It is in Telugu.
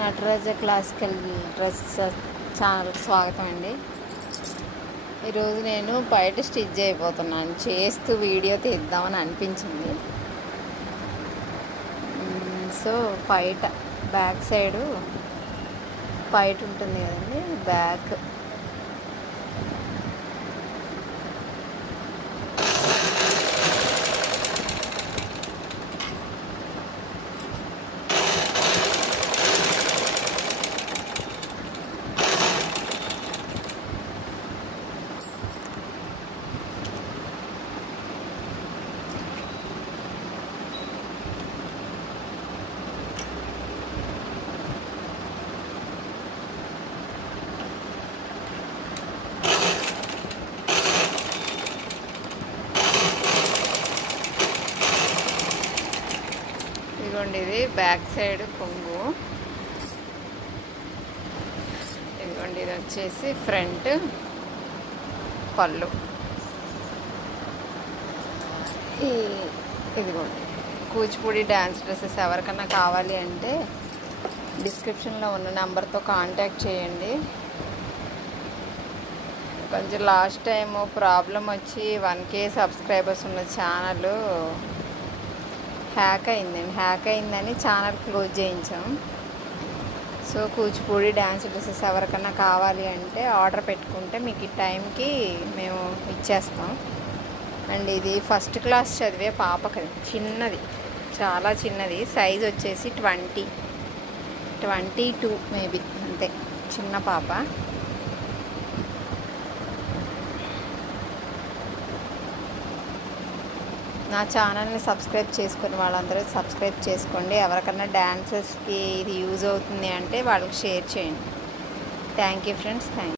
నటరాజ క్లాసికల్ డ్రెస్ ఛానల్కి స్వాగతం అండి. ఈరోజు నేను బయట స్టిచ్ చేయబోతున్నాను. చేస్తూ వీడియో తీద్దామని అనిపించింది. సో బయట బ్యాక్ సైడు బయట ఉంటుంది కదండి, బ్యాక్ ఇదిగోండి, ఇది బ్యాక్ సైడ్ కొంగు. ఇదిగోండి, ఇది వచ్చేసి ఫ్రంట్ పళ్ళు. ఇదిగోండి, కూచిపూడి డ్యాన్స్ డ్రెస్సెస్ ఎవరికన్నా కావాలి అంటే డిస్క్రిప్షన్లో ఉన్న నెంబర్తో కాంటాక్ట్ చేయండి. కొంచెం లాస్ట్ టైం ప్రాబ్లం వచ్చి 1K సబ్స్క్రైబర్స్ ఉన్న ఛానల్ హ్యాక్ అయిందని ఛానల్ క్లోజ్ చేయించాం. సో కూచిపూడి డ్యాన్స్ డ్రెస్సెస్ ఎవరికన్నా కావాలి అంటే ఆర్డర్ పెట్టుకుంటే మీకు ఈ టైంకి మేము ఇచ్చేస్తాం. అండ్ ఇది ఫస్ట్ క్లాస్ చదివే పాపకి, చిన్నది, చాలా చిన్నది. సైజ్ వచ్చేసి 22 మేబీ, అంతే, చిన్న పాప. నా ఛానల్ని సబ్స్క్రైబ్ చేసుకుని వాళ్ళందరూ సబ్స్క్రైబ్ చేసుకోండి. ఎవరికన్నా డ్యాన్సెస్కి ఇది యూజ్ అవుతుంది అంటే వాళ్ళకి షేర్ చేయండి. Thank you friends.